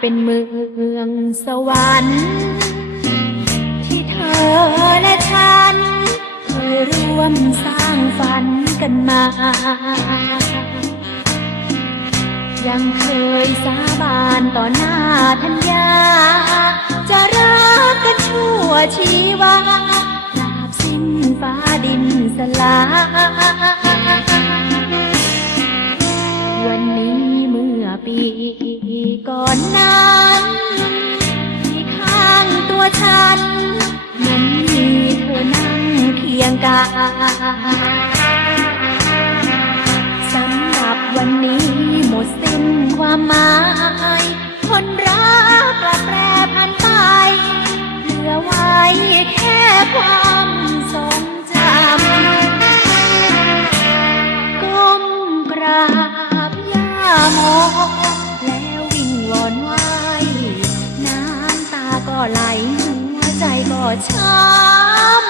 เป็นเมืองสวรรค์ ที่เธอและฉัน เคยร่วมสร้างฝันกันมา ยังเคยสาบานต่อหน้าทัญญา จะรักกันชั่วชีวาลาบสิ้นฟ้าดินสลาย ก่อนนั้นที่ข้างตัวฉัน มันมีเธอนั่งเคียงกายสำหรับวันนี้หมดสิ้นความหมาย ช้ำ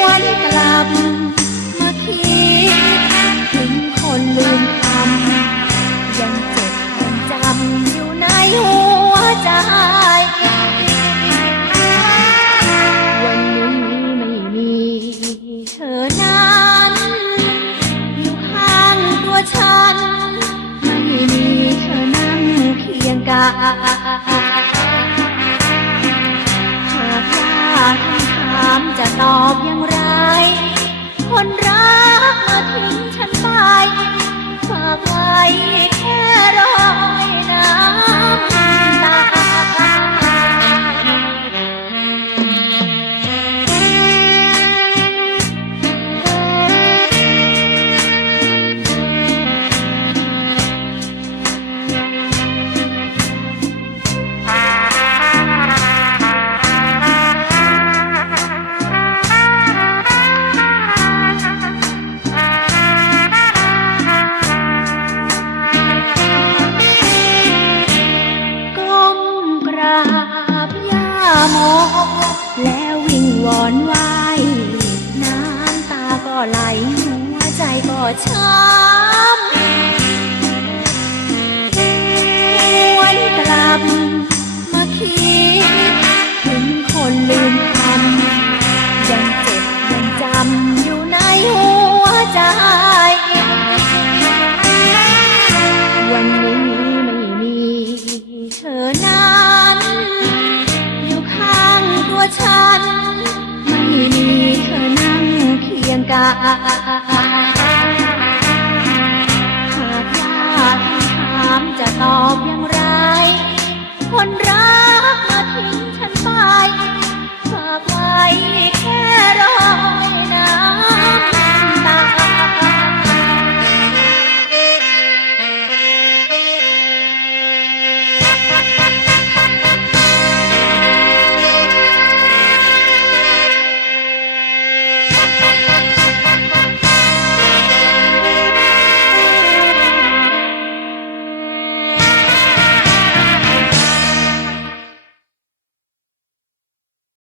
หวนกลับมาคิดถึงคนลืมคำยังเจ็บยังจำอยู่ในหัวใจ วันนี้ไม่มีเธอนั้นอยู่ข้างตัวฉัน ไม่มีเธอนั่งเคียงกาย ถามจะตอบอย่างไร แล้ววิ่งวอนไหวน้ำตาก็ไหลหัวใจก็ช้ำา